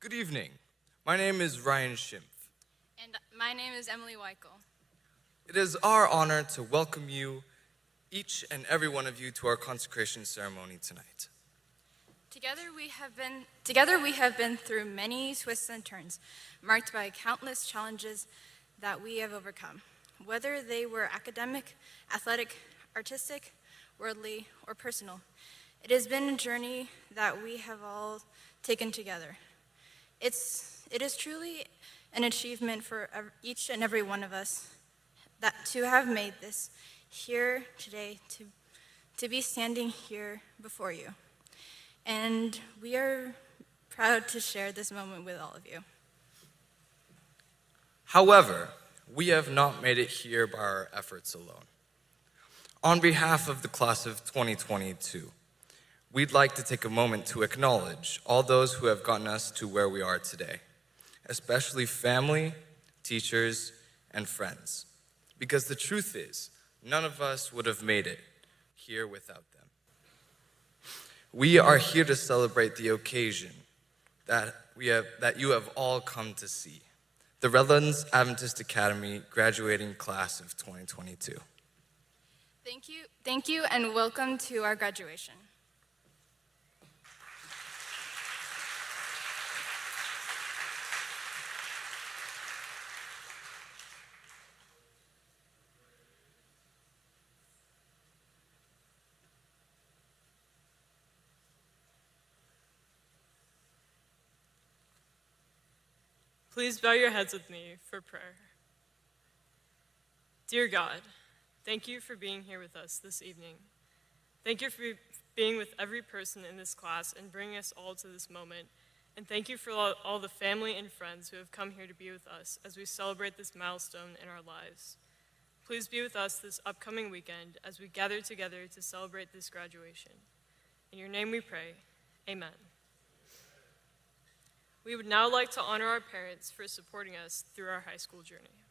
Good evening. My name is Ryan Schimpf. And my name is Emily Weichel. It is our honor to welcome you, each and every one of you, to our consecration ceremony tonight. Together we have been through many twists and turns, marked by countless challenges that we have overcome, whether they were academic, athletic, artistic, worldly, or personal. It has been a journey that we have all taken together. It is truly an achievement for each and every one of us that to have made this here today, to be standing here before you. And we are proud to share this moment with all of you. However, we have not made it here by our efforts alone. On behalf of the class of 2022, we'd like to take a moment to acknowledge all those who have gotten us to where we are today, especially family, teachers, and friends. Because the truth is, none of us would have made it here without them. We are here to celebrate the occasion that you have all come to see, the Redlands Adventist Academy graduating class of 2022. Thank you, and welcome to our graduation. Please bow your heads with me for prayer. Dear God, thank you for being here with us this evening. Thank you for being with every person in this class and bringing us all to this moment. And thank you for all the family and friends who have come here to be with us as we celebrate this milestone in our lives. Please be with us this upcoming weekend as we gather together to celebrate this graduation. In your name we pray, amen. We would now like to honor our parents for supporting us through our high school journey.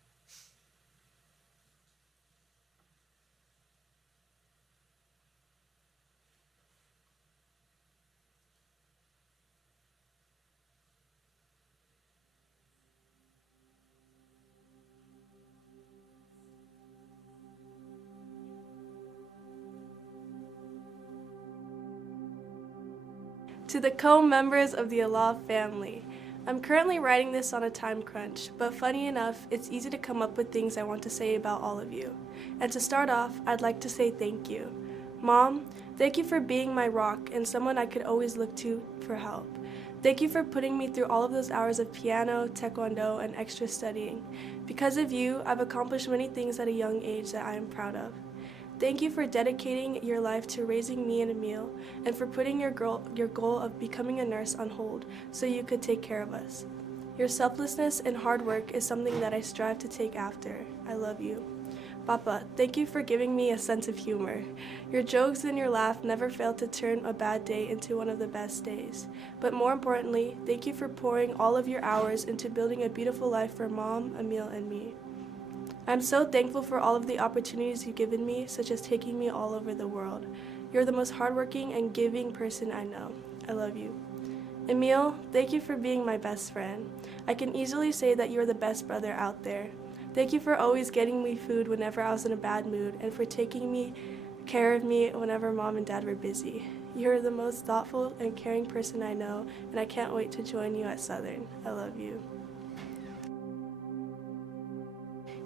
To the co-members of the Allah family, I'm currently writing this on a time crunch, but funny enough, it's easy to come up with things I want to say about all of you. And to start off, I'd like to say thank you. Mom, thank you for being my rock and someone I could always look to for help. Thank you for putting me through all of those hours of piano, taekwondo, and extra studying. Because of you, I've accomplished many things at a young age that I am proud of. Thank you for dedicating your life to raising me and Emil, and for putting your goal of becoming a nurse on hold so you could take care of us. Your selflessness and hard work is something that I strive to take after. I love you. Papa, thank you for giving me a sense of humor. Your jokes and your laugh never fail to turn a bad day into one of the best days. But more importantly, thank you for pouring all of your hours into building a beautiful life for Mom, Emil, and me. I'm so thankful for all of the opportunities you've given me, such as taking me all over the world. You're the most hardworking and giving person I know. I love you. Emil, thank you for being my best friend. I can easily say that you're the best brother out there. Thank you for always getting me food whenever I was in a bad mood and for taking care of me whenever Mom and Dad were busy. You're the most thoughtful and caring person I know, and I can't wait to join you at Southern. I love you.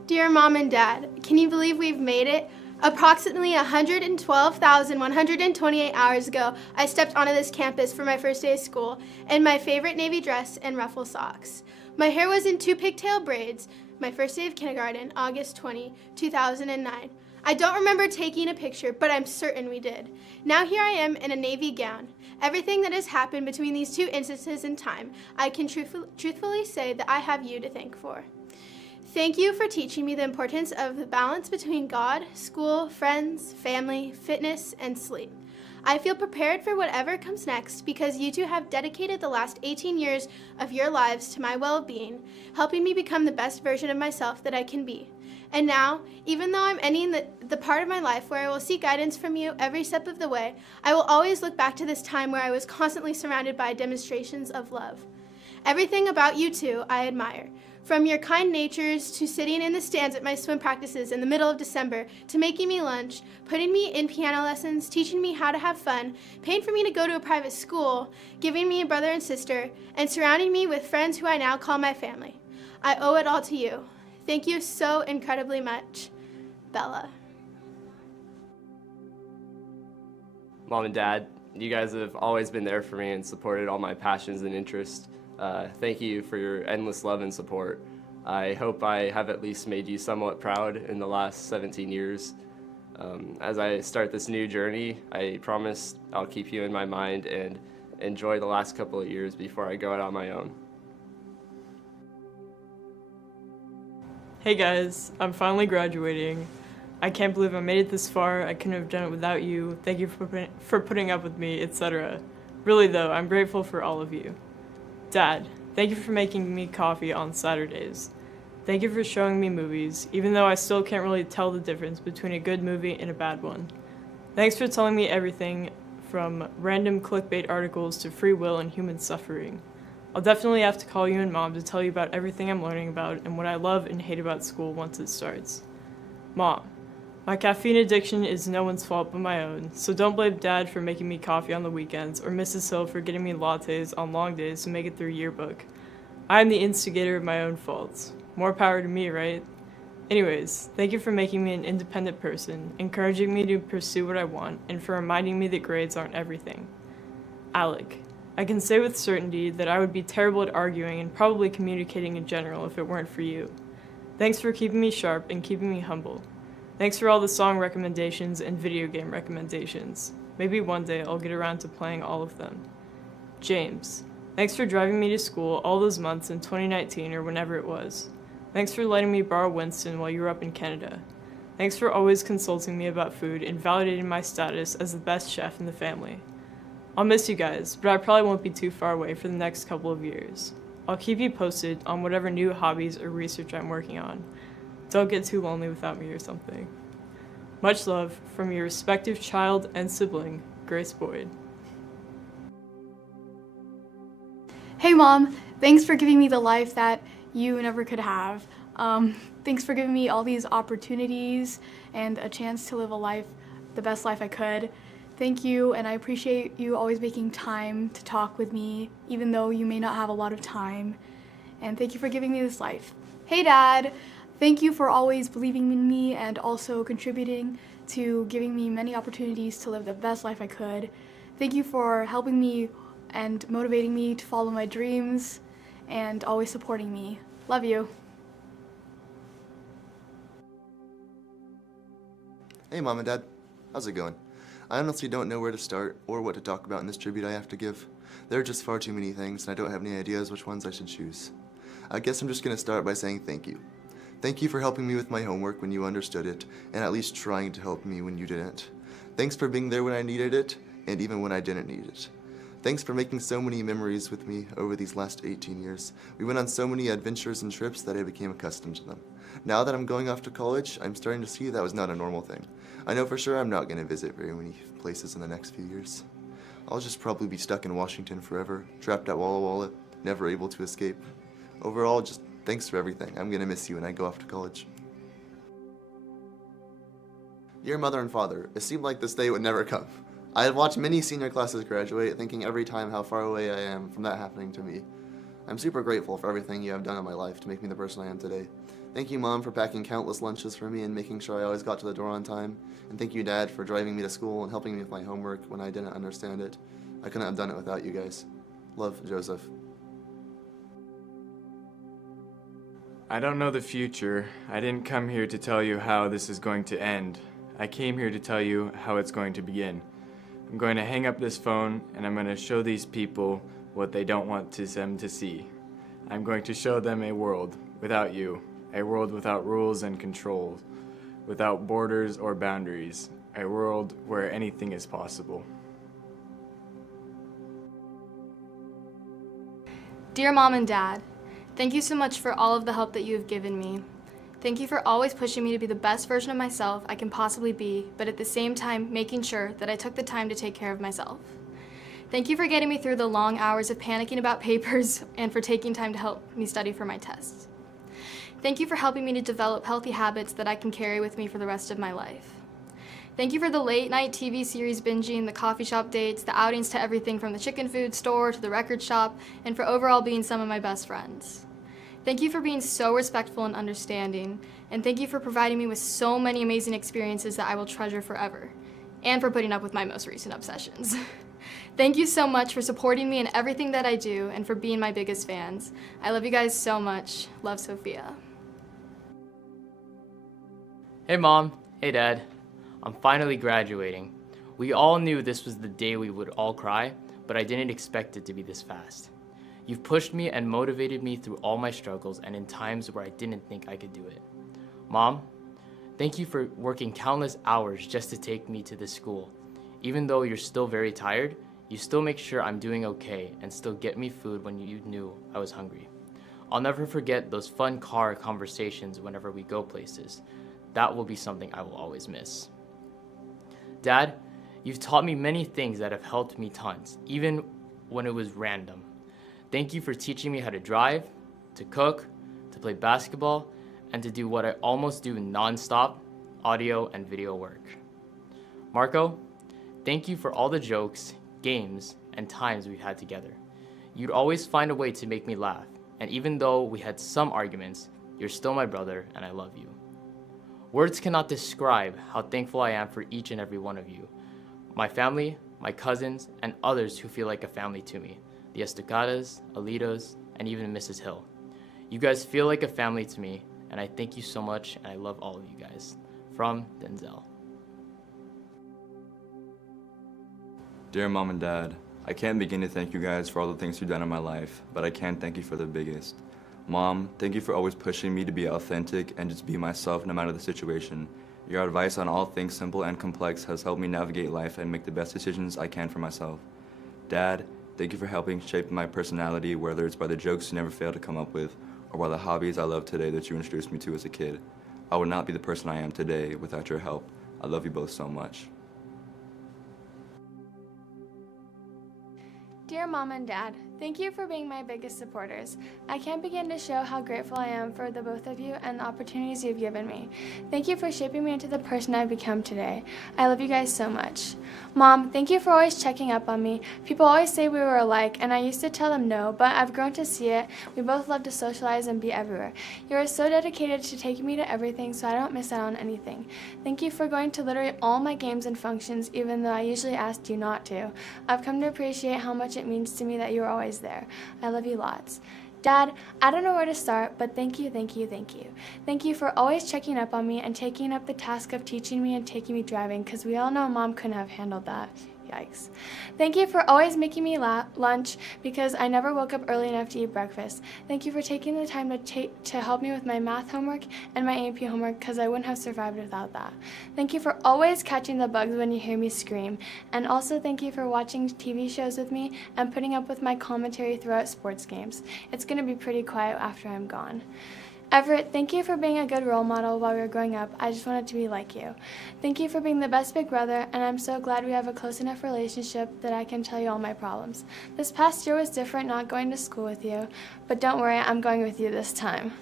Dear Mom and Dad, can you believe we've made it? Approximately 112,128 hours ago, I stepped onto this campus for my first day of school in my favorite navy dress and ruffle socks. My hair was in 2 pigtail braids. My first day of kindergarten, August 20, 2009. I don't remember taking a picture, but I'm certain we did. Now here I am in a navy gown. Everything that has happened between these 2 instances in time, I can truthfully say that I have you to thank for. Thank you for teaching me the importance of the balance between God, school, friends, family, fitness, and sleep. I feel prepared for whatever comes next because you two have dedicated the last 18 years of your lives to my well-being, helping me become the best version of myself that I can be. And now, even though I'm ending the part of my life where I will seek guidance from you every step of the way, I will always look back to this time where I was constantly surrounded by demonstrations of love. Everything about you two I admire. From your kind natures to sitting in the stands at my swim practices in the middle of December, to making me lunch, putting me in piano lessons, teaching me how to have fun, paying for me to go to a private school, giving me a brother and sister, and surrounding me with friends who I now call my family. I owe it all to you. Thank you so incredibly much. Bella. Mom and Dad, you guys have always been there for me and supported all my passions and interests. Thank you for your endless love and support. I hope I have at least made you somewhat proud in the last 17 years. As I start this new journey, I promise I'll keep you in my mind and enjoy the last couple of years before I go out on my own. Hey guys, I'm finally graduating. I can't believe I made it this far. I couldn't have done it without you. Thank you for putting up with me, etc. Really though, I'm grateful for all of you. Dad, thank you for making me coffee on Saturdays. Thank you for showing me movies, even though I still can't really tell the difference between a good movie and a bad one. Thanks for telling me everything from random clickbait articles to free will and human suffering. I'll definitely have to call you and Mom to tell you about everything I'm learning about and what I love and hate about school once it starts. Mom, my caffeine addiction is no one's fault but my own, so don't blame Dad for making me coffee on the weekends or Mrs. Hill for getting me lattes on long days to make it through yearbook. I am the instigator of my own faults. More power to me, right? Anyways, thank you for making me an independent person, encouraging me to pursue what I want, and for reminding me that grades aren't everything. Alec, I can say with certainty that I would be terrible at arguing and probably communicating in general if it weren't for you. Thanks for keeping me sharp and keeping me humble. Thanks for all the song recommendations and video game recommendations. Maybe one day I'll get around to playing all of them. James, thanks for driving me to school all those months in 2019 or whenever it was. Thanks for letting me borrow Winston while you were up in Canada. Thanks for always consulting me about food and validating my status as the best chef in the family. I'll miss you guys, but I probably won't be too far away for the next couple of years. I'll keep you posted on whatever new hobbies or research I'm working on. Don't get too lonely without me or something. Much love from your respective child and sibling, Grace Boyd. Hey Mom, thanks for giving me the life that you never could have. Thanks for giving me all these opportunities and a chance to live a life, the best life I could. Thank you, and I appreciate you always making time to talk with me, even though you may not have a lot of time. And thank you for giving me this life. Hey Dad, thank you for always believing in me and also contributing to giving me many opportunities to live the best life I could. Thank you for helping me and motivating me to follow my dreams and always supporting me. Love you. Hey Mom and Dad, how's it going? I honestly don't know where to start or what to talk about in this tribute I have to give. There are just far too many things and I don't have any ideas which ones I should choose. I guess I'm just going to start by saying thank you. Thank you for helping me with my homework when you understood it, and at least trying to help me when you didn't. Thanks for being there when I needed it, and even when I didn't need it. Thanks for making so many memories with me over these last 18 years. We went on so many adventures and trips that I became accustomed to them. Now that I'm going off to college, I'm starting to see that was not a normal thing. I know for sure I'm not going to visit very many places in the next few years. I'll just probably be stuck in Washington forever, trapped at Walla Walla, never able to escape. Overall, just thanks for everything. I'm going to miss you when I go off to college. Dear Mother and Father, it seemed like this day would never come. I had watched many senior classes graduate, thinking every time how far away I am from that happening to me. I'm super grateful for everything you have done in my life to make me the person I am today. Thank you, Mom, for packing countless lunches for me and making sure I always got to the door on time. And thank you, Dad, for driving me to school and helping me with my homework when I didn't understand it. I couldn't have done it without you guys. Love, Joseph. I don't know the future. I didn't come here to tell you how this is going to end. I came here to tell you how it's going to begin. I'm going to hang up this phone and I'm going to show these people what they don't want them to see. I'm going to show them a world without you, a world without rules and controls, without borders or boundaries, a world where anything is possible. Dear Mom and Dad, thank you so much for all of the help that you have given me. Thank you for always pushing me to be the best version of myself I can possibly be, but at the same time making sure that I took the time to take care of myself. Thank you for getting me through the long hours of panicking about papers and for taking time to help me study for my tests. Thank you for helping me to develop healthy habits that I can carry with me for the rest of my life. Thank you for the late night TV series binging, the coffee shop dates, the outings to everything from the chicken food store to the record shop, and for overall being some of my best friends. Thank you for being so respectful and understanding, and thank you for providing me with so many amazing experiences that I will treasure forever, and for putting up with my most recent obsessions. Thank you so much for supporting me in everything that I do and for being my biggest fans. I love you guys so much. Love, Sophia. Hey Mom, hey Dad. I'm finally graduating. We all knew this was the day we would all cry, but I didn't expect it to be this fast. You've pushed me and motivated me through all my struggles and in times where I didn't think I could do it. Mom, thank you for working countless hours just to take me to this school. Even though you're still very tired, you still make sure I'm doing okay and still get me food when you knew I was hungry. I'll never forget those fun car conversations whenever we go places. That will be something I will always miss. Dad, you've taught me many things that have helped me tons, even when it was random. Thank you for teaching me how to drive, to cook, to play basketball, and to do what I almost do nonstop, audio and video work. Marco, thank you for all the jokes, games, and times we've had together. You'd always find a way to make me laugh, and even though we had some arguments, you're still my brother and I love you. Words cannot describe how thankful I am for each and every one of you. My family, my cousins, and others who feel like a family to me. The Estocadas, Alitos, and even Mrs. Hill. You guys feel like a family to me, and I thank you so much, and I love all of you guys. From Denzel. Dear Mom and Dad, I can't begin to thank you guys for all the things you've done in my life, but I can thank you for the biggest. Mom, thank you for always pushing me to be authentic and just be myself no matter the situation. Your advice on all things simple and complex has helped me navigate life and make the best decisions I can for myself. Dad, thank you for helping shape my personality, whether it's by the jokes you never fail to come up with, or by the hobbies I love today that you introduced me to as a kid. I would not be the person I am today without your help. I love you both so much. Dear Mom and Dad, thank you for being my biggest supporters. I can't begin to show how grateful I am for the both of you and the opportunities you've given me. Thank you for shaping me into the person I've become today. I love you guys so much. Mom, thank you for always checking up on me. People always say we were alike, and I used to tell them no, but I've grown to see it. We both love to socialize and be everywhere. You are so dedicated to taking me to everything so I don't miss out on anything. Thank you for going to literally all my games and functions, even though I usually asked you not to. I've come to appreciate how much it means to me that you're always there. I love you lots. Dad, I don't know where to start, but thank you, thank you, thank you. Thank you for always checking up on me and taking up the task of teaching me and taking me driving, because we all know Mom couldn't have handled that. Yikes. Thank you for always making me lunch, because I never woke up early enough to eat breakfast. Thank you for taking the time to help me with my math homework and my AP homework, because I wouldn't have survived without that. Thank you for always catching the bugs when you hear me scream. And also thank you for watching TV shows with me and putting up with my commentary throughout sports games. It's going to be pretty quiet after I'm gone. Everett, thank you for being a good role model while we were growing up. I just wanted to be like you. Thank you for being the best big brother, and I'm so glad we have a close enough relationship that I can tell you all my problems. This past year was different not going to school with you, but don't worry, I'm going with you this time.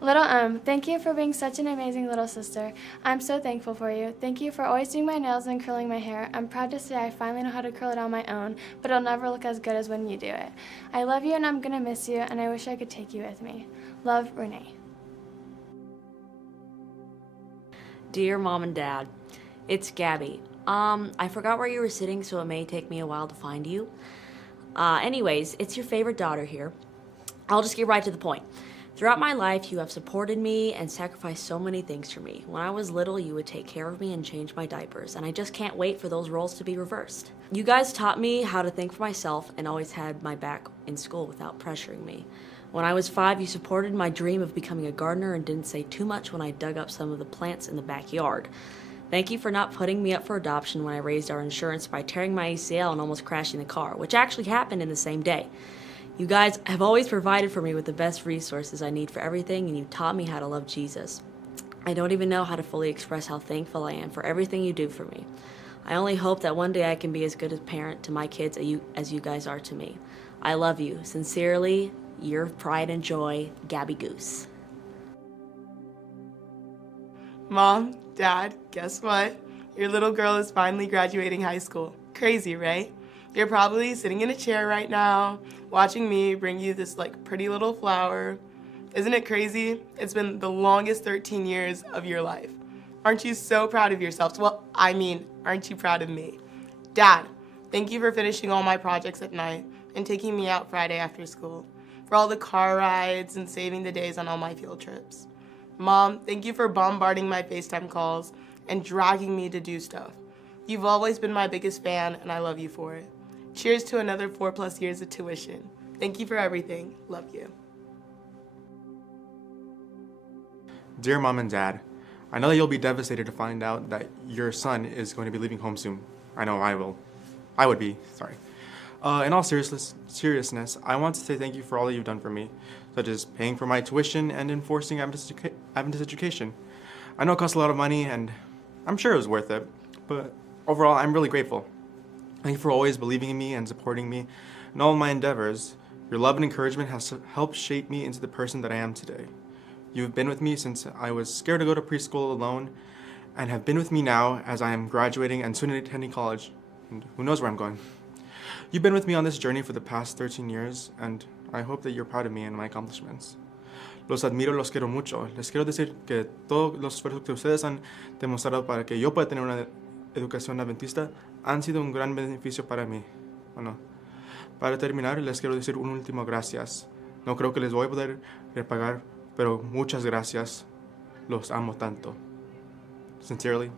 Little thank you for being such an amazing little sister. I'm so thankful for you. Thank you for always doing my nails and curling my hair. I'm proud to say I finally know how to curl it on my own, but it'll never look as good as when you do it. I love you and I'm gonna miss you, and I wish I could take you with me. Love, Renee. Dear Mom and Dad, it's Gabby. I forgot where you were sitting, so it may take me a while to find you. Anyways, it's your favorite daughter here. I'll just get right to the point. Throughout my life, you have supported me and sacrificed so many things for me. When I was little, you would take care of me and change my diapers, and I just can't wait for those roles to be reversed. You guys taught me how to think for myself and always had my back in school without pressuring me. When I was 5, you supported my dream of becoming a gardener and didn't say too much when I dug up some of the plants in the backyard. Thank you for not putting me up for adoption when I raised our insurance by tearing my ACL and almost crashing the car, which actually happened in the same day. You guys have always provided for me with the best resources I need for everything, and you taught me how to love Jesus. I don't even know how to fully express how thankful I am for everything you do for me. I only hope that one day I can be as good a parent to my kids as you guys are to me. I love you. Sincerely, your pride and joy, Gabby Goose. Mom, Dad, guess what? Your little girl is finally graduating high school. Crazy, right? You're probably sitting in a chair right now, watching me bring you this pretty little flower. Isn't it crazy? It's been the longest 13 years of your life. Aren't you so proud of yourselves? Well, aren't you proud of me? Dad, thank you for finishing all my projects at night and taking me out Friday after school, for all the car rides and saving the days on all my field trips. Mom, thank you for bombarding my FaceTime calls and dragging me to do stuff. You've always been my biggest fan, and I love you for it. Cheers to another 4+ years of tuition. Thank you for everything. Love you. Dear Mom and Dad, I know that you'll be devastated to find out that your son is going to be leaving home soon. I know I will. I would be, sorry. In all seriousness, I want to say thank you for all that you've done for me, such as paying for my tuition and enforcing Adventist education. I know it costs a lot of money, and I'm sure it was worth it, but overall, I'm really grateful. Thank you for always believing in me and supporting me in all of my endeavors. Your love and encouragement has helped shape me into the person that I am today. You've been with me since I was scared to go to preschool alone, and have been with me now as I am graduating and soon attending college, and who knows where I'm going. You've been with me on this journey for the past 13 years, and I hope that you're proud of me and my accomplishments. Los admiro, los quiero mucho. Les quiero decir que todos los esfuerzos que ustedes han demostrado para que yo pueda tener una educación adventista han sido un gran beneficio para mí. Bueno, para terminar, les quiero decir un último gracias. No creo que les voy a poder repagar, pero muchas gracias. Los amo tanto. Sincerely,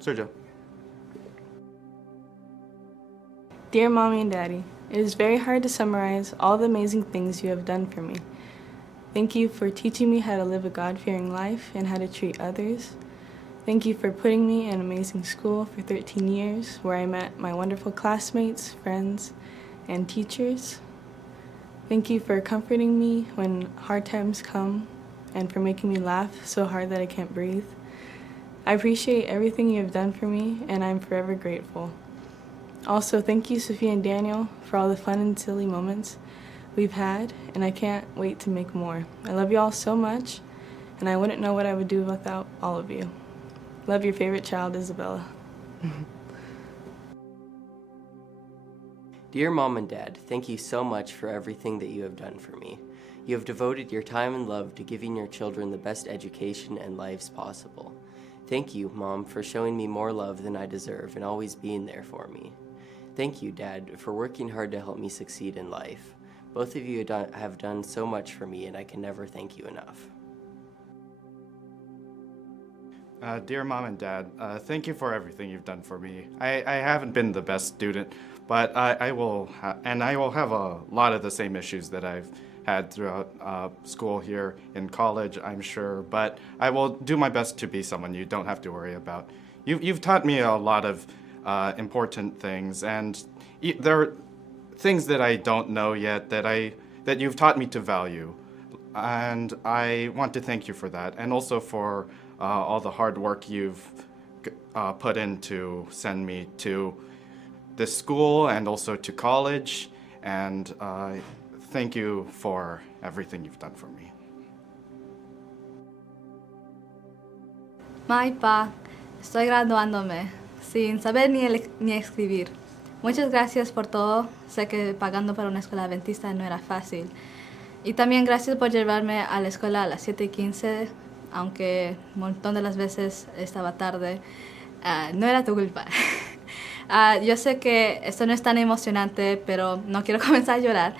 Sergio. Dear Mommy and Daddy, it is very hard to summarize all the amazing things you have done for me. Thank you for teaching me how to live a God-fearing life and how to treat others. Thank you for putting me in an amazing school for 13 years, where I met my wonderful classmates, friends, and teachers. Thank you for comforting me when hard times come and for making me laugh so hard that I can't breathe. I appreciate everything you have done for me, and I'm forever grateful. Also, thank you, Sophia and Daniel, for all the fun and silly moments we've had, and I can't wait to make more. I love you all so much, and I wouldn't know what I would do without all of you. Love, your favorite child, Isabella. Dear Mom and Dad, thank you so much for everything that you have done for me. You have devoted your time and love to giving your children the best education and lives possible. Thank you, Mom, for showing me more love than I deserve and always being there for me. Thank you, Dad, for working hard to help me succeed in life. Both of you have done so much for me, and I can never thank you enough. Dear Mom and Dad, thank you for everything you've done for me. I haven't been the best student, but I will have a lot of the same issues that I've had throughout school here in college, I'm sure, but I will do my best to be someone you don't have to worry about. You've taught me a lot of important things, and there are things that I don't know yet that you've taught me to value, and I want to thank you for that, and also for all the hard work you've put in to send me to this school and also to college, and thank you for everything you've done for me. Ma y Pa, estoy graduándome sin saber ni escribir. Muchas gracias por todo. Sé que pagando para una escuela adventista no era fácil. Y también gracias por llevarme a la escuela a las 7:15, aunque un montón de las veces estaba tarde. No era tu culpa. Yo sé que esto no es tan emocionante, pero no quiero comenzar a llorar.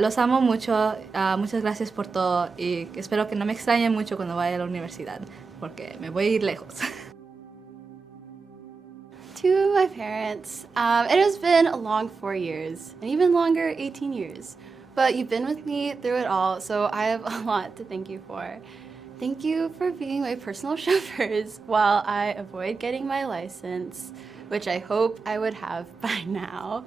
Los amo mucho. Muchas gracias por todo y espero que no me extrañen mucho cuando vaya a la universidad, porque me voy a ir lejos. To my parents, it has been a long 4 years, and even longer 18 years. But you've been with me through it all, so I have a lot to thank you for. Thank you for being my personal chauffeurs while I avoid getting my license, which I hope I would have by now.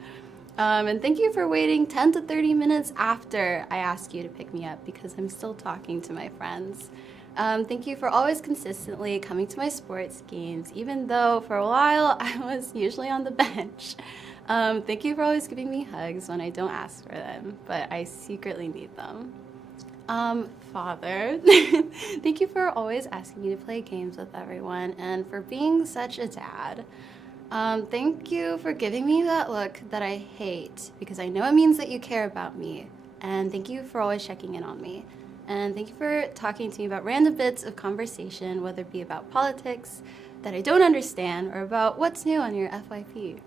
And thank you for waiting 10 to 30 minutes after I asked you to pick me up because I'm still talking to my friends. Thank you for always consistently coming to my sports games, even though for a while I was usually on the bench. Thank you for always giving me hugs when I don't ask for them, but I secretly need them. Father, thank you for always asking me to play games with everyone and for being such a dad. Thank you for giving me that look that I hate because I know it means that you care about me. And thank you for always checking in on me. And thank you for talking to me about random bits of conversation, whether it be about politics that I don't understand or about what's new on your FYP.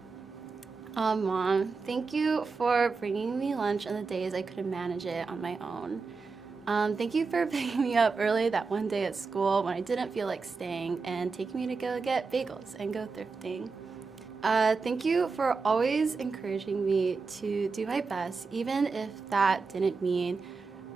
Mom, thank you for bringing me lunch on the days I couldn't manage it on my own. Thank you for picking me up early that one day at school when I didn't feel like staying and taking me to go get bagels and go thrifting. Thank you for always encouraging me to do my best, even if that didn't mean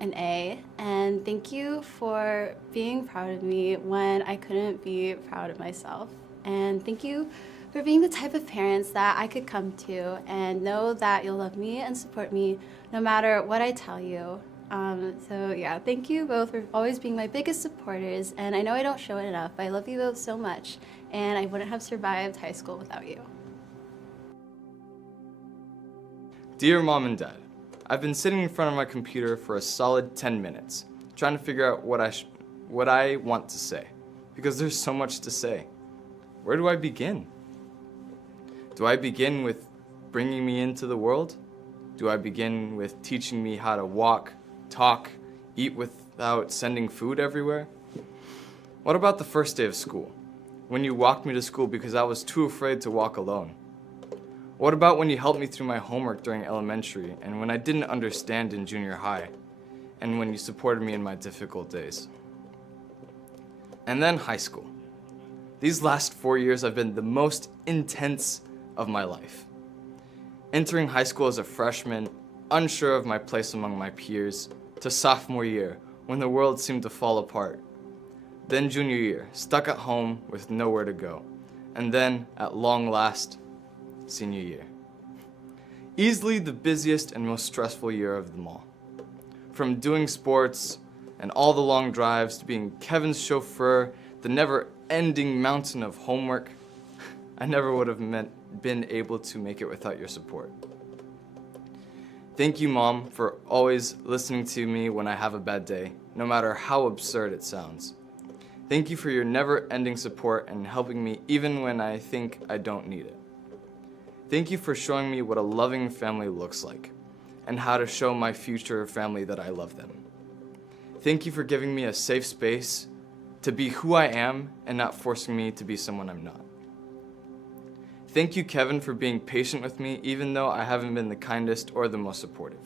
an A. And thank you for being proud of me when I couldn't be proud of myself. And thank you for being the type of parents that I could come to and know that you'll love me and support me no matter what I tell you. Thank you both for always being my biggest supporters, and I know I don't show it enough, but I love you both so much, and I wouldn't have survived high school without you. Dear Mom and Dad, I've been sitting in front of my computer for a solid 10 minutes, trying to figure out what I want to say, because there's so much to say. Where do I begin? Do I begin with bringing me into the world? Do I begin with teaching me how to walk, talk, eat without sending food everywhere? What about the first day of school, when you walked me to school because I was too afraid to walk alone? What about when you helped me through my homework during elementary and when I didn't understand in junior high, and when you supported me in my difficult days? And then high school. These last 4 years have been the most intense of my life. Entering high school as a freshman, unsure of my place among my peers, to sophomore year, when the world seemed to fall apart. Then junior year, stuck at home with nowhere to go. And then, at long last, senior year. Easily the busiest and most stressful year of them all. From doing sports and all the long drives to being Kevin's chauffeur, the never-ending mountain of homework, I never would have been able to make it without your support. Thank you, Mom, for always listening to me when I have a bad day, no matter how absurd it sounds. Thank you for your never-ending support and helping me even when I think I don't need it. Thank you for showing me what a loving family looks like and how to show my future family that I love them. Thank you for giving me a safe space to be who I am and not forcing me to be someone I'm not. Thank you, Kevin, for being patient with me even though I haven't been the kindest or the most supportive.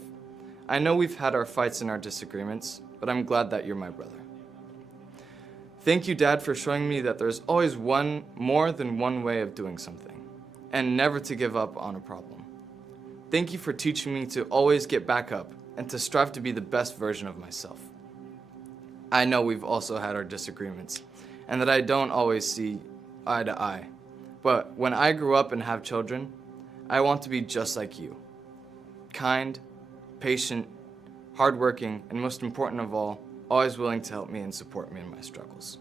I know we've had our fights and our disagreements, but I'm glad that you're my brother. Thank you, Dad, for showing me that there's always more than one way of doing something, and never to give up on a problem. Thank you for teaching me to always get back up and to strive to be the best version of myself. I know we've also had our disagreements, and that I don't always see eye to eye. But when I grow up and have children, I want to be just like you. Kind, patient, hardworking, and most important of all, always willing to help me and support me in my struggles.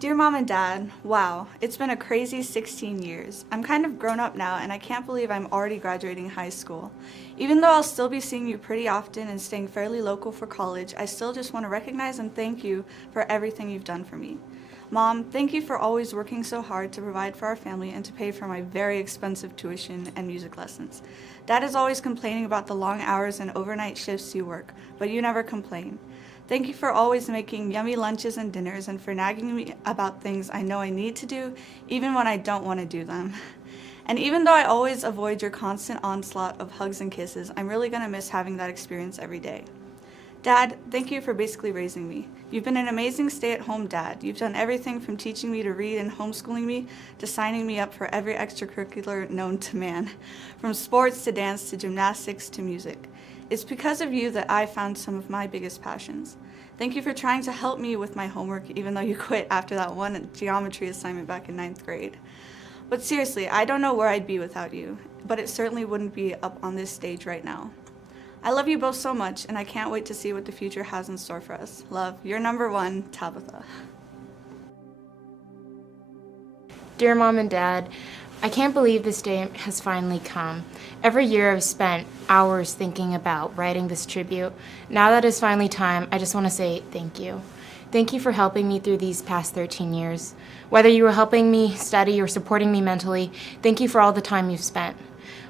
Dear Mom and Dad, wow, it's been a crazy 16 years. I'm kind of grown up now and I can't believe I'm already graduating high school. Even though I'll still be seeing you pretty often and staying fairly local for college, I still just want to recognize and thank you for everything you've done for me. Mom, thank you for always working so hard to provide for our family and to pay for my very expensive tuition and music lessons. Dad is always complaining about the long hours and overnight shifts you work, but you never complain. Thank you for always making yummy lunches and dinners and for nagging me about things I know I need to do, even when I don't want to do them. And even though I always avoid your constant onslaught of hugs and kisses, I'm really going to miss having that experience every day. Dad, thank you for basically raising me. You've been an amazing stay-at-home dad. You've done everything from teaching me to read and homeschooling me to signing me up for every extracurricular known to man, from sports to dance to gymnastics to music. It's because of you that I found some of my biggest passions. Thank you for trying to help me with my homework, even though you quit after that one geometry assignment back in 9th grade. But seriously, I don't know where I'd be without you, but it certainly wouldn't be up on this stage right now. I love you both so much, and I can't wait to see what the future has in store for us. Love, your number one, Tabitha. Dear Mom and Dad, I can't believe this day has finally come. Every year I've spent hours thinking about writing this tribute. Now that it's finally time, I just want to say thank you. Thank you for helping me through these past 13 years. Whether you were helping me study or supporting me mentally, thank you for all the time you've spent.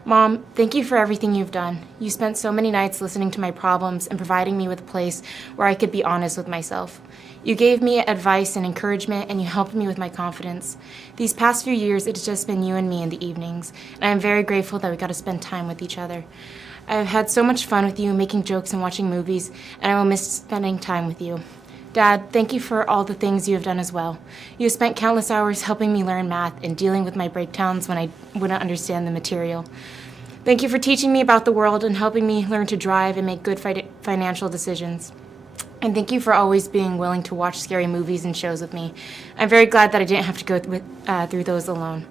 Mom, thank you for everything you've done. You spent so many nights listening to my problems and providing me with a place where I could be honest with myself. You gave me advice and encouragement, and you helped me with my confidence. These past few years, it's just been you and me in the evenings, and I'm very grateful that we got to spend time with each other. I've had so much fun with you, making jokes and watching movies, and I will miss spending time with you. Dad, thank you for all the things you have done as well. You have spent countless hours helping me learn math and dealing with my breakdowns when I wouldn't understand the material. Thank you for teaching me about the world and helping me learn to drive and make good financial decisions. And thank you for always being willing to watch scary movies and shows with me. I'm very glad that I didn't have to go through those alone.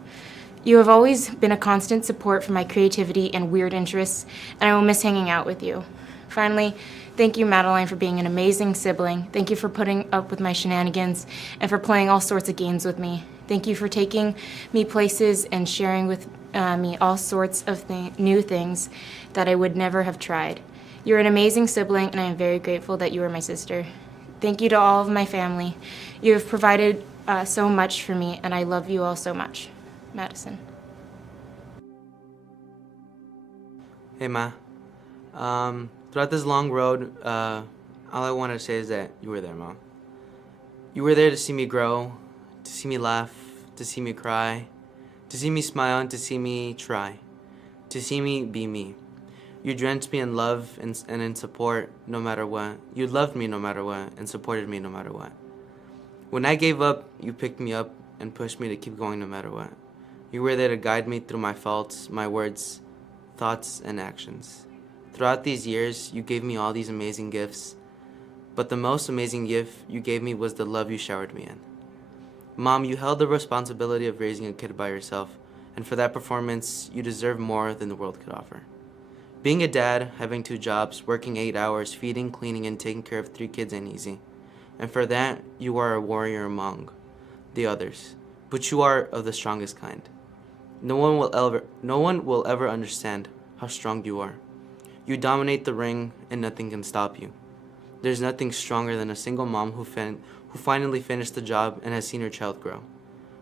You have always been a constant support for my creativity and weird interests, and I will miss hanging out with you. Finally, thank you, Madeline, for being an amazing sibling. Thank you for putting up with my shenanigans and for playing all sorts of games with me. Thank you for taking me places and sharing with me all sorts of new things that I would never have tried. You're an amazing sibling, and I am very grateful that you are my sister. Thank you to all of my family. You have provided so much for me, and I love you all so much. Madison. Hey, Ma. Throughout this long road, all I wanted to say is that you were there, Mom. You were there to see me grow, to see me laugh, to see me cry, to see me smile, and to see me try, to see me be me. You drenched me in love and in support no matter what. You loved me no matter what and supported me no matter what. When I gave up, you picked me up and pushed me to keep going no matter what. You were there to guide me through my faults, my words, thoughts, and actions. Throughout these years, you gave me all these amazing gifts, but the most amazing gift you gave me was the love you showered me in. Mom, you held the responsibility of raising a kid by yourself, and for that performance, you deserve more than the world could offer. Being a dad, having 2 jobs, working 8 hours, feeding, cleaning, and taking care of 3 kids ain't easy. And for that, you are a warrior among the others. But you are of the strongest kind. No one will ever understand how strong you are. You dominate the ring, and nothing can stop you. There's nothing stronger than a single mom who finally finished the job and has seen her child grow.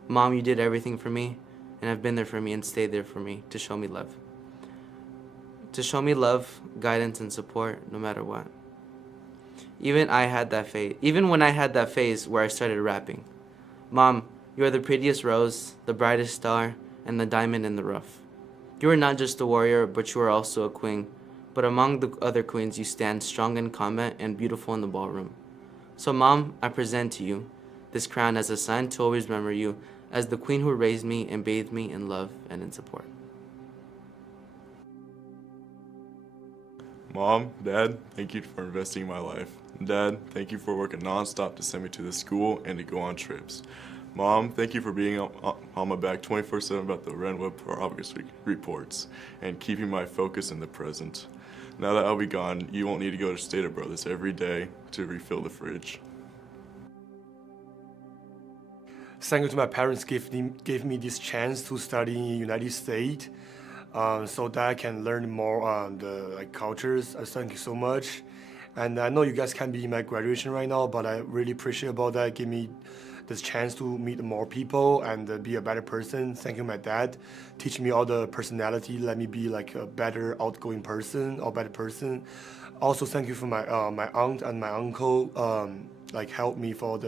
Mom, you did everything for me, and have been there for me and stayed there for me to show me love. To show me love, guidance, and support no matter what. Even when I had that phase where I started rapping. Mom, you are the prettiest rose, the brightest star, and the diamond in the rough. You are not just a warrior, but you are also a queen. But among the other queens, you stand strong in combat and beautiful in the ballroom. So Mom, I present to you this crown as a sign to always remember you as the queen who raised me and bathed me in love and in support. Mom, Dad, thank you for investing in my life. Dad, thank you for working nonstop to send me to the school and to go on trips. Mom, thank you for being on my back 24/7 about the Renwood progress reports and keeping my focus in the present. Now that I'll be gone, you won't need to go to Stater Brothers every day to refill the fridge. Thank you to my parents gave me this chance to study in the United States. So that I can learn more on the cultures. I thank you so much. And I know you guys can't be in my graduation right now, but I really appreciate about that. Give me this chance to meet more people and be a better person. Thank you, my dad. Teach me all the personality. Let me be like a better outgoing person or better person. Also, thank you for my aunt and my uncle. Like helped me for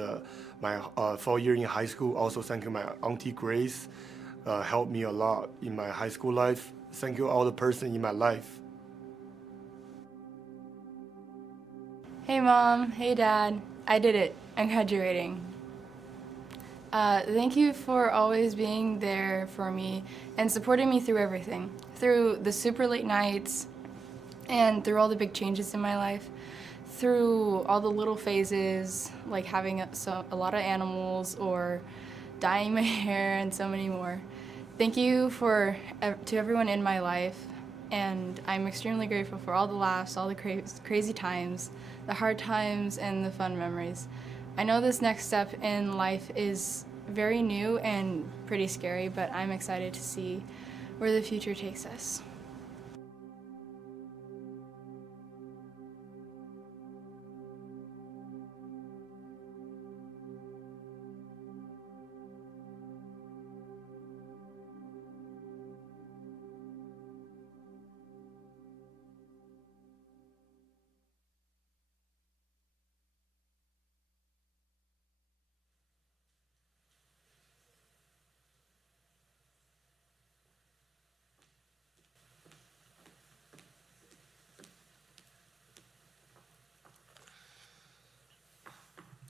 my 4 year in high school. Also, thank you, my auntie Grace. Helped me a lot in my high school life. Thank you all the person in my life. Hey Mom, hey Dad, I did it, I'm graduating. Thank you for always being there for me and supporting me through everything. Through the super late nights and through all the big changes in my life. Through all the little phases, like having a lot of animals or dyeing my hair and so many more. Thank you to everyone in my life and I'm extremely grateful for all the laughs, all the crazy times, the hard times, and the fun memories. I know this next step in life is very new and pretty scary, but I'm excited to see where the future takes us.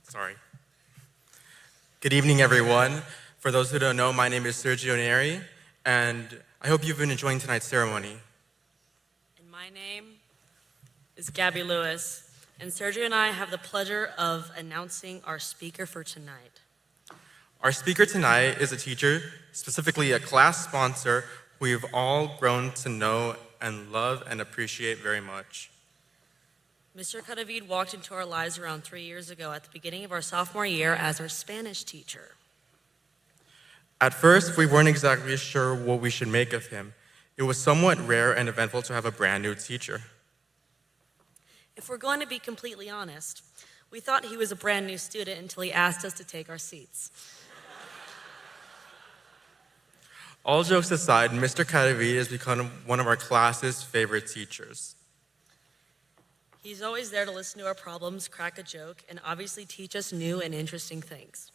Sorry. Good evening, everyone. For those who don't know, my name is Sergio Neri, and I hope you've been enjoying tonight's ceremony. And my name is Gabby Lewis, and Sergio and I have the pleasure of announcing our speaker for tonight. Our speaker tonight is a teacher, specifically a class sponsor, who we've all grown to know and love and appreciate very much. Mr. Cadavid walked into our lives around 3 years ago at the beginning of our sophomore year as our Spanish teacher. At first, we weren't exactly sure what we should make of him. It was somewhat rare and eventful to have a brand new teacher. If we're going to be completely honest, we thought he was a brand new student until he asked us to take our seats. All jokes aside, Mr. Cadavid has become one of our class's favorite teachers. He's always there to listen to our problems, crack a joke, and obviously teach us new and interesting things.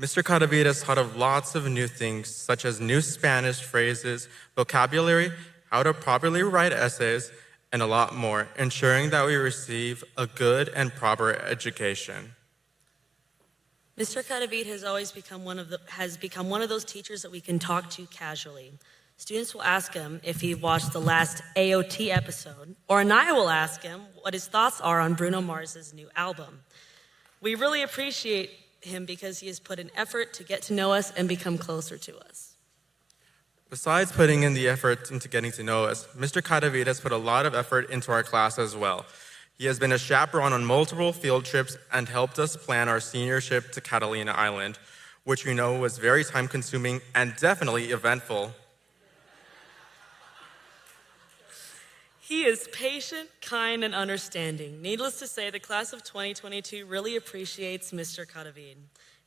Mr. Cadavid has taught us lots of new things, such as new Spanish phrases, vocabulary, how to properly write essays, and a lot more, ensuring that we receive a good and proper education. Mr. Cadavid has become one of those teachers that we can talk to casually. Students will ask him if he watched the last AOT episode, or I will ask him what his thoughts are on Bruno Mars's new album. We really appreciate him because he has put an effort to get to know us and become closer to us. Besides putting in the effort into getting to know us, Mr. Cadavid has put a lot of effort into our class as well. He has been a chaperone on multiple field trips and helped us plan our senior trip to Catalina Island, which we know was very time-consuming and definitely eventful. He is patient, kind, and understanding. Needless to say, the class of 2022 really appreciates Mr. Cadavid,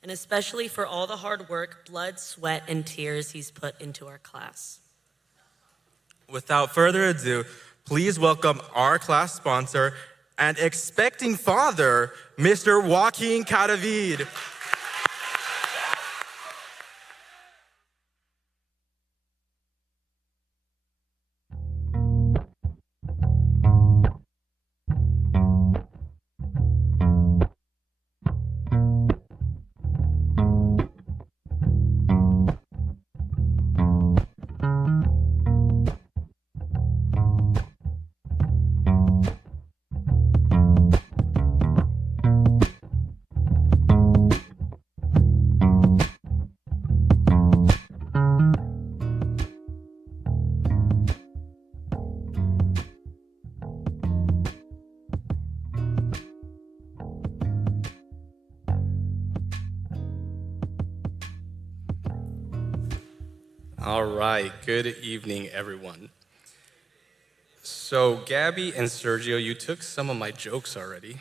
and especially for all the hard work, blood, sweat, and tears he's put into our class. Without further ado, please welcome our class sponsor and expecting father, Mr. Joaquin Cadavid. All right, good evening, everyone. So Gabby and Sergio, you took some of my jokes already,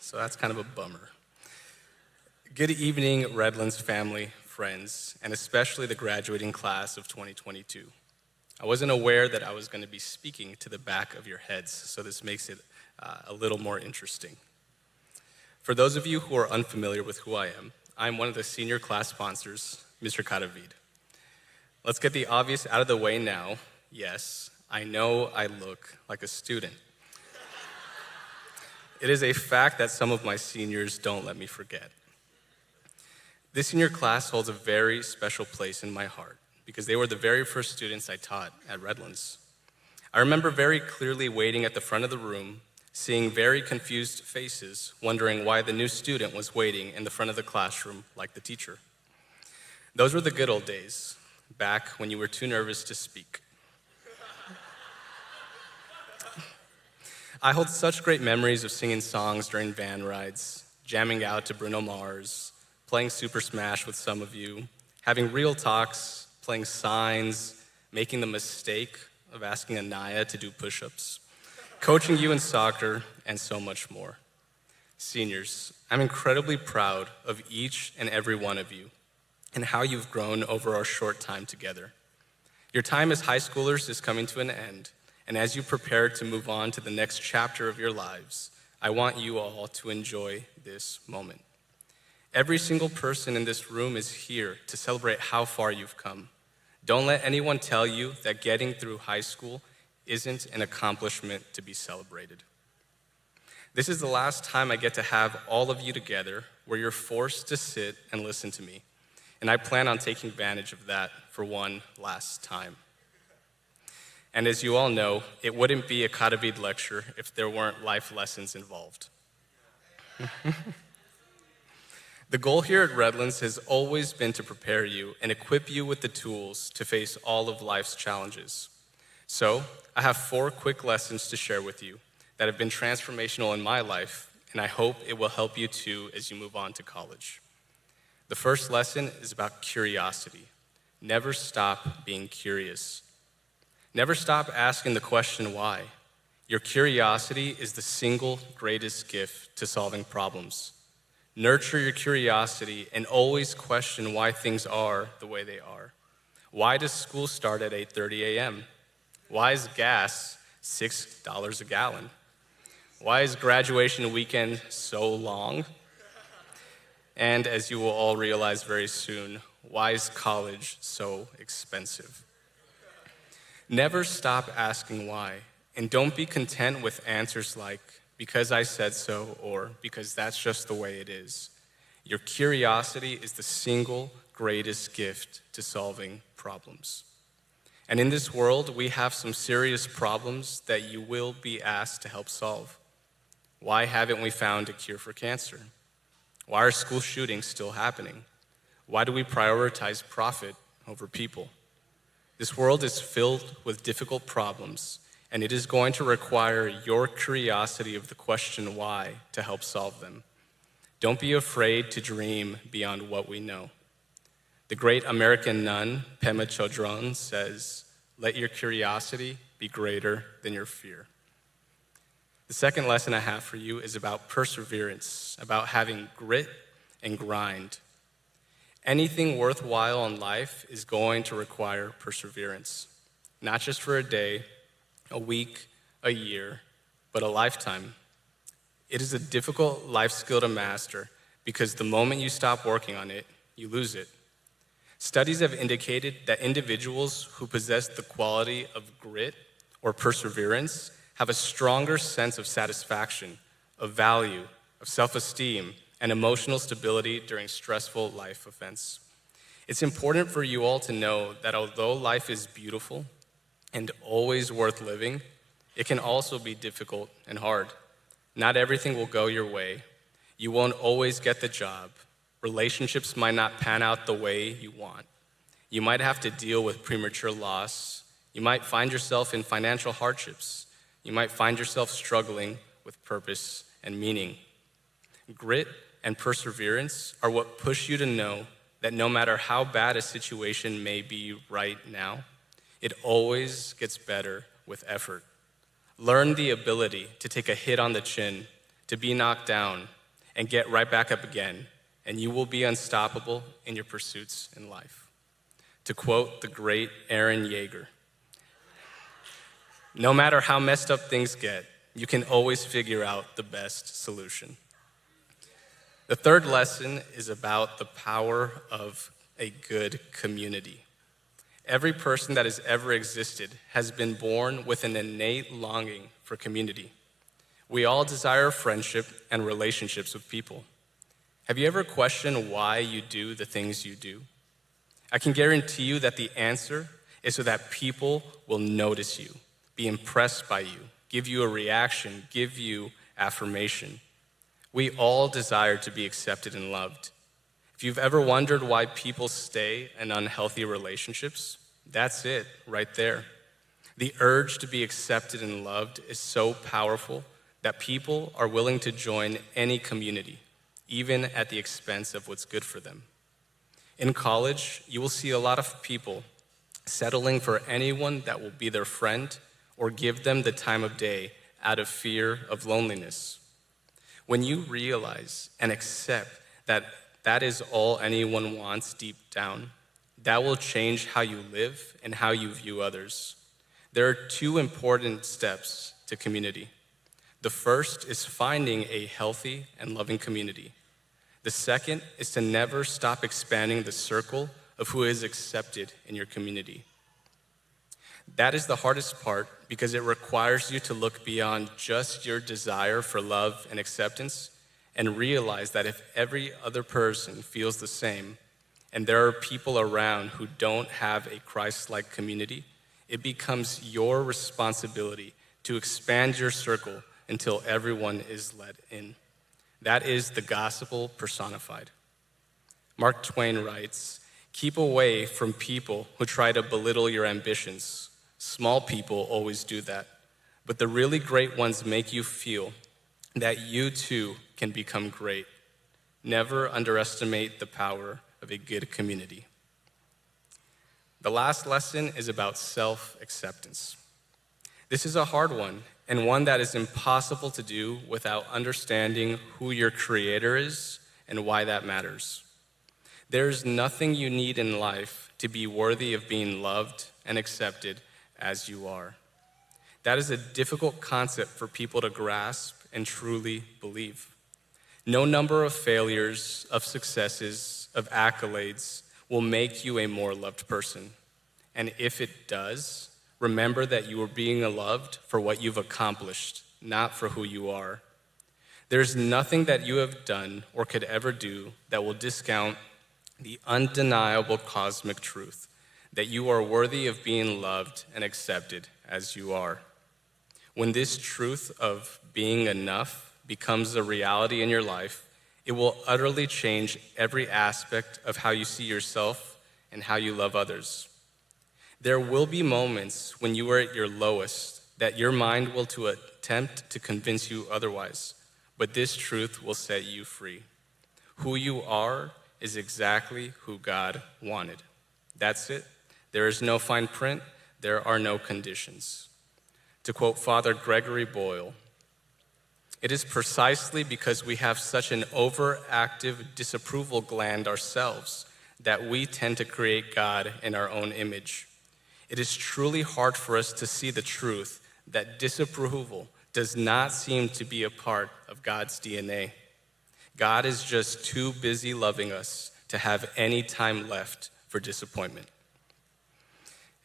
so that's kind of a bummer. Good evening, Redlands family, friends, and especially the graduating class of 2022. I wasn't aware that I was going to be speaking to the back of your heads, so this makes it a little more interesting. For those of you who are unfamiliar with who I am, I'm one of the senior class sponsors, Mr. Cadavid. Let's get the obvious out of the way now. Yes, I know I look like a student. It is a fact that some of my seniors don't let me forget. This senior class holds a very special place in my heart because they were the very first students I taught at Redlands. I remember very clearly waiting at the front of the room, seeing very confused faces, wondering why the new student was waiting in the front of the classroom like the teacher. Those were the good old days, back when you were too nervous to speak. I hold such great memories of singing songs during van rides, jamming out to Bruno Mars, playing Super Smash with some of you, having real talks, playing signs, making the mistake of asking Anaya to do push-ups, coaching you in soccer, and so much more. Seniors, I'm incredibly proud of each and every one of you and how you've grown over our short time together. Your time as high schoolers is coming to an end, and as you prepare to move on to the next chapter of your lives, I want you all to enjoy this moment. Every single person in this room is here to celebrate how far you've come. Don't let anyone tell you that getting through high school isn't an accomplishment to be celebrated. This is the last time I get to have all of you together where you're forced to sit and listen to me, and I plan on taking advantage of that for one last time. And as you all know, it wouldn't be a Katavid lecture if there weren't life lessons involved. The goal here at Redlands has always been to prepare you and equip you with the tools to face all of life's challenges. So, I have 4 quick lessons to share with you that have been transformational in my life, and I hope it will help you too as you move on to college. The first lesson is about curiosity. Never stop being curious. Never stop asking the question why. Your curiosity is the single greatest gift to solving problems. Nurture your curiosity and always question why things are the way they are. Why does school start at 8:30 a.m.? Why is gas $6 a gallon? Why is graduation weekend so long? And as you will all realize very soon, why is college so expensive? Never stop asking why, and don't be content with answers like, because I said so, or because that's just the way it is. Your curiosity is the single greatest gift to solving problems. And in this world, we have some serious problems that you will be asked to help solve. Why haven't we found a cure for cancer? Why are school shootings still happening? Why do we prioritize profit over people? This world is filled with difficult problems, and it is going to require your curiosity of the question why to help solve them. Don't be afraid to dream beyond what we know. The great American nun, Pema Chodron, says, "Let your curiosity be greater than your fear." The second lesson I have for you is about perseverance, about having grit and grind. Anything worthwhile in life is going to require perseverance, not just for a day, a week, a year, but a lifetime. It is a difficult life skill to master because the moment you stop working on it, you lose it. Studies have indicated that individuals who possess the quality of grit or perseverance have a stronger sense of satisfaction, of value, of self-esteem, and emotional stability during stressful life events. It's important for you all to know that although life is beautiful and always worth living, it can also be difficult and hard. Not everything will go your way. You won't always get the job. Relationships might not pan out the way you want. You might have to deal with premature loss. You might find yourself in financial hardships. You might find yourself struggling with purpose and meaning. Grit and perseverance are what push you to know that no matter how bad a situation may be right now, it always gets better with effort. Learn the ability to take a hit on the chin, to be knocked down, and get right back up again, and you will be unstoppable in your pursuits in life. To quote the great Aaron Yeager, "No matter how messed up things get, you can always figure out the best solution." The third lesson is about the power of a good community. Every person that has ever existed has been born with an innate longing for community. We all desire friendship and relationships with people. Have you ever questioned why you do the things you do? I can guarantee you that the answer is so that people will notice you, be impressed by you, give you a reaction, give you affirmation. We all desire to be accepted and loved. If you've ever wondered why people stay in unhealthy relationships, that's it right there. The urge to be accepted and loved is so powerful that people are willing to join any community, even at the expense of what's good for them. In college, you will see a lot of people settling for anyone that will be their friend or give them the time of day out of fear of loneliness. When you realize and accept that that is all anyone wants deep down, that will change how you live and how you view others. There are two important steps to community. The first is finding a healthy and loving community. The second is to never stop expanding the circle of who is accepted in your community. That is the hardest part because it requires you to look beyond just your desire for love and acceptance and realize that if every other person feels the same and there are people around who don't have a Christ-like community, it becomes your responsibility to expand your circle until everyone is let in. That is the gospel personified. Mark Twain writes, "Keep away from people who try to belittle your ambitions. Small people always do that. But the really great ones make you feel that you too can become great. Never underestimate the power of a good community." The last lesson is about self-acceptance. This is a hard one, and one that is impossible to do without understanding who your Creator is and why that matters. There is nothing you need in life to be worthy of being loved and accepted as you are. That is a difficult concept for people to grasp and truly believe. No number of failures, of successes, of accolades will make you a more loved person. And if it does, remember that you are being loved for what you've accomplished, not for who you are. There's nothing that you have done or could ever do that will discount the undeniable cosmic truth that you are worthy of being loved and accepted as you are. When this truth of being enough becomes a reality in your life, it will utterly change every aspect of how you see yourself and how you love others. There will be moments when you are at your lowest that your mind will to attempt to convince you otherwise, but this truth will set you free. Who you are is exactly who God wanted. That's it. There is no fine print. There are no conditions. To quote Father Gregory Boyle, "It is precisely because we have such an overactive disapproval gland ourselves that we tend to create God in our own image. It is truly hard for us to see the truth that disapproval does not seem to be a part of God's DNA. God is just too busy loving us to have any time left for disappointment."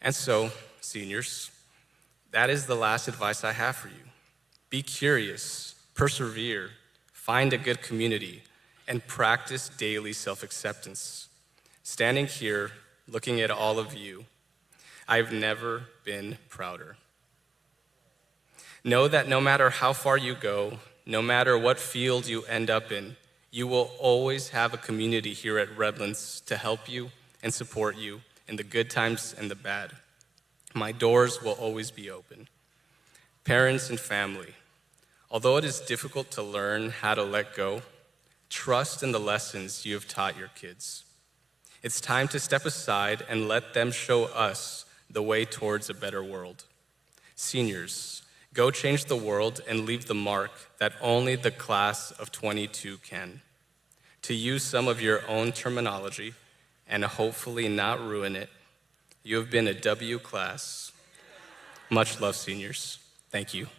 And so, seniors, that is the last advice I have for you. Be curious, persevere, find a good community, and practice daily self-acceptance. Standing here, looking at all of you, I've never been prouder. Know that no matter how far you go, no matter what field you end up in, you will always have a community here at Redlands to help you and support you in the good times and the bad. My doors will always be open. Parents and family, although it is difficult to learn how to let go, trust in the lessons you have taught your kids. It's time to step aside and let them show us the way towards a better world. Seniors, go change the world and leave the mark that only the class of 22 can. To use some of your own terminology and hopefully not ruin it, you have been a W class. Much love, seniors. Thank you.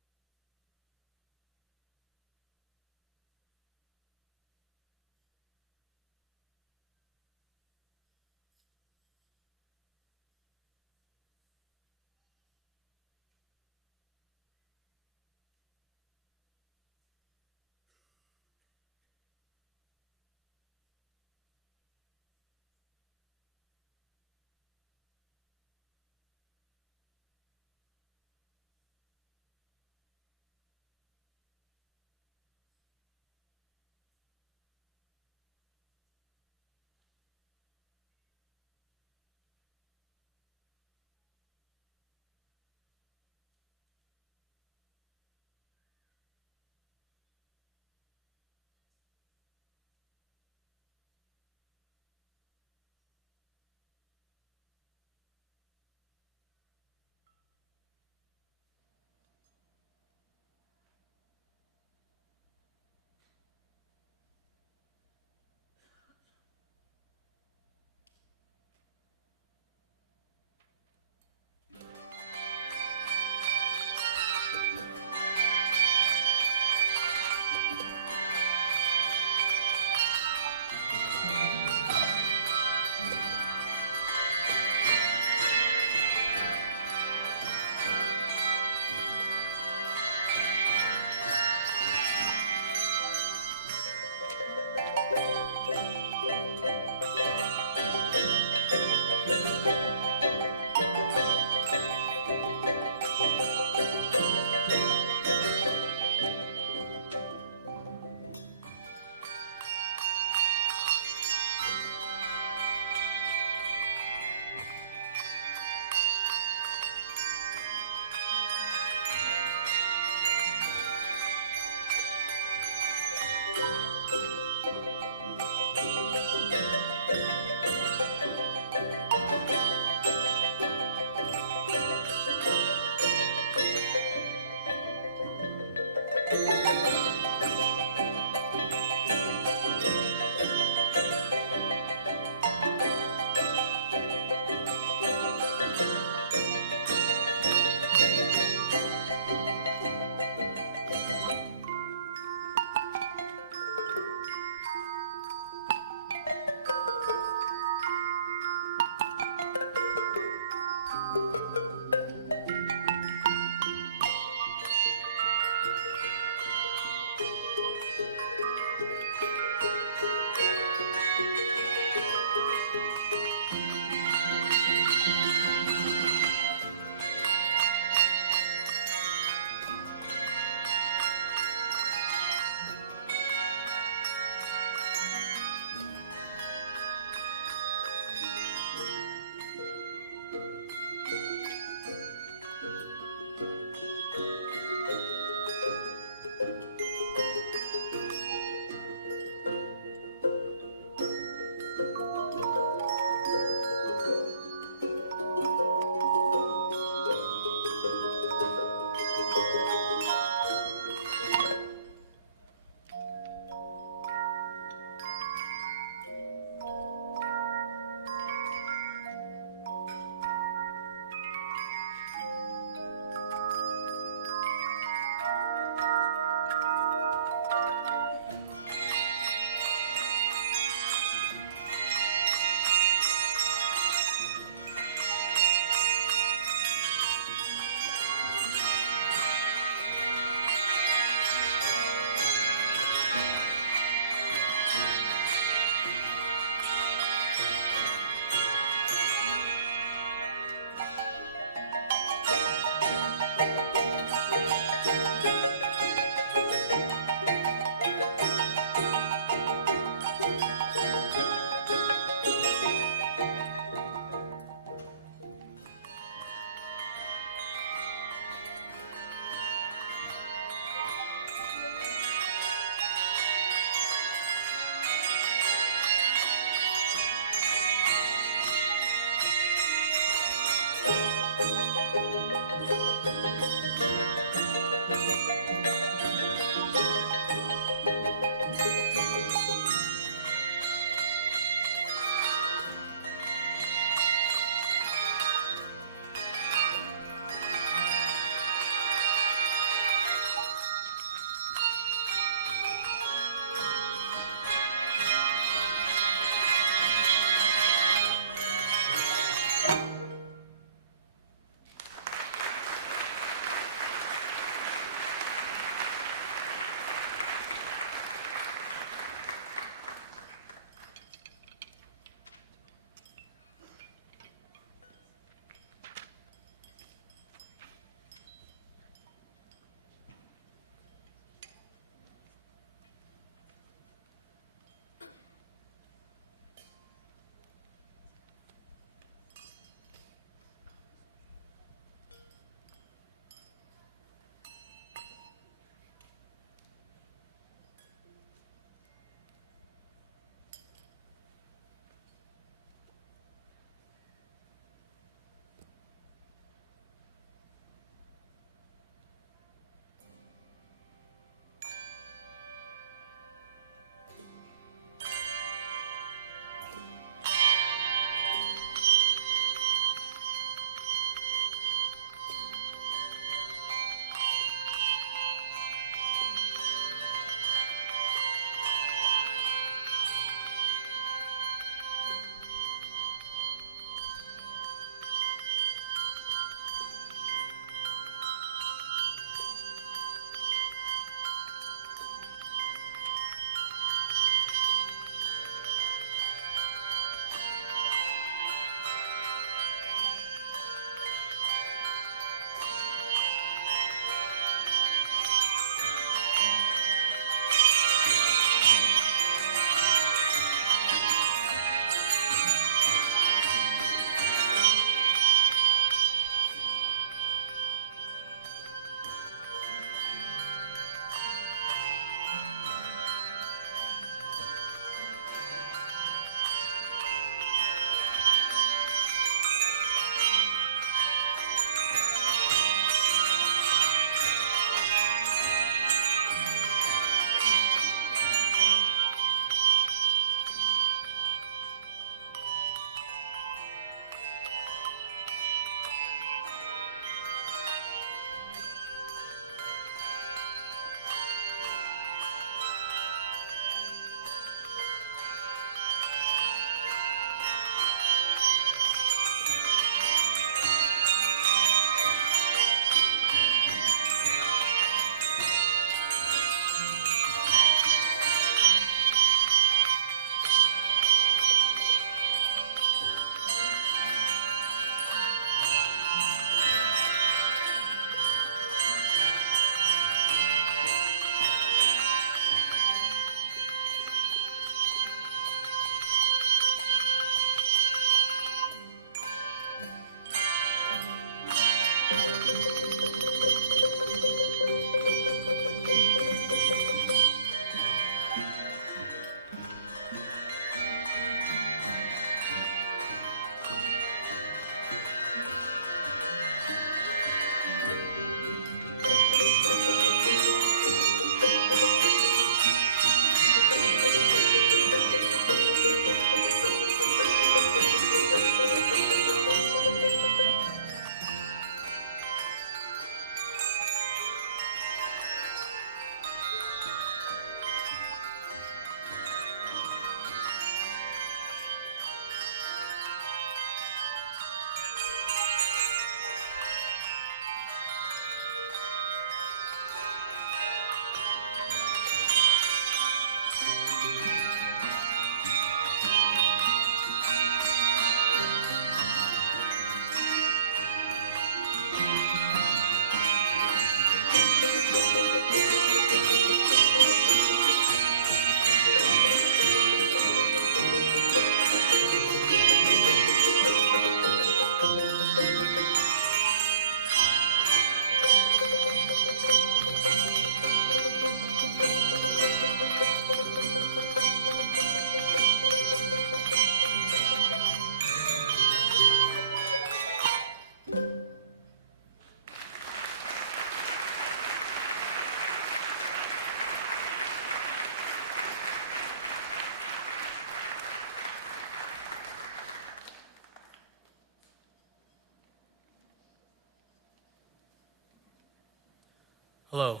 Hello,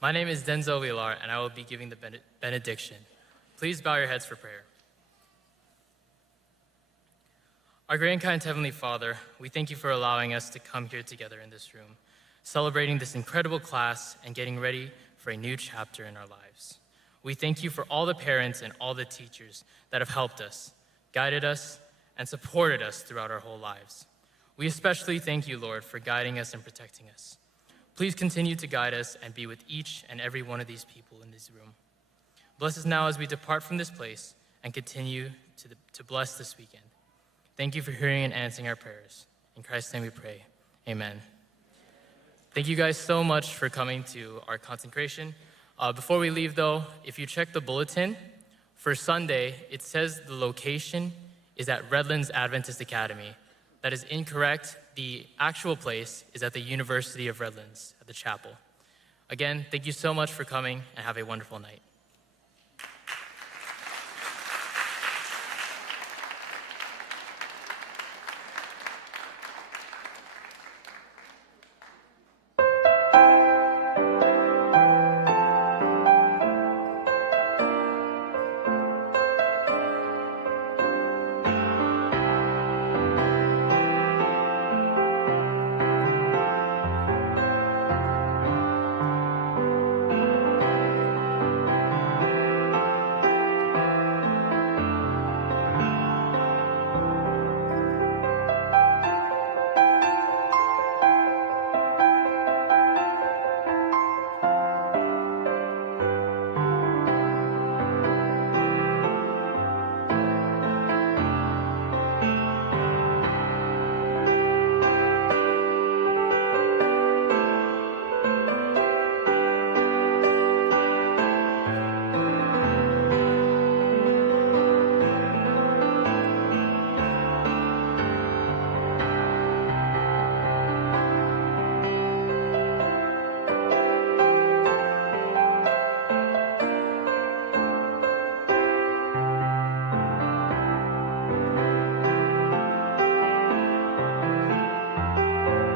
my name is Denzel Vilar, and I will be giving the benediction. Please bow your heads for prayer. Our great and kind Heavenly Father, we thank you for allowing us to come here together in this room, celebrating this incredible class and getting ready for a new chapter in our lives. We thank you for all the parents and all the teachers that have helped us, guided us, and supported us throughout our whole lives. We especially thank you, Lord, for guiding us and protecting us. Please continue to guide us and be with each and every one of these people in this room. Bless us now as we depart from this place and continue to bless this weekend. Thank you for hearing and answering our prayers. In Christ's name we pray, amen. Thank you guys so much for coming to our consecration. Before we leave though, if you check the bulletin, for Sunday, it says the location is at Redlands Adventist Academy. That is incorrect. The actual place is at the University of Redlands at the chapel. Again, thank you so much for coming and have a wonderful night.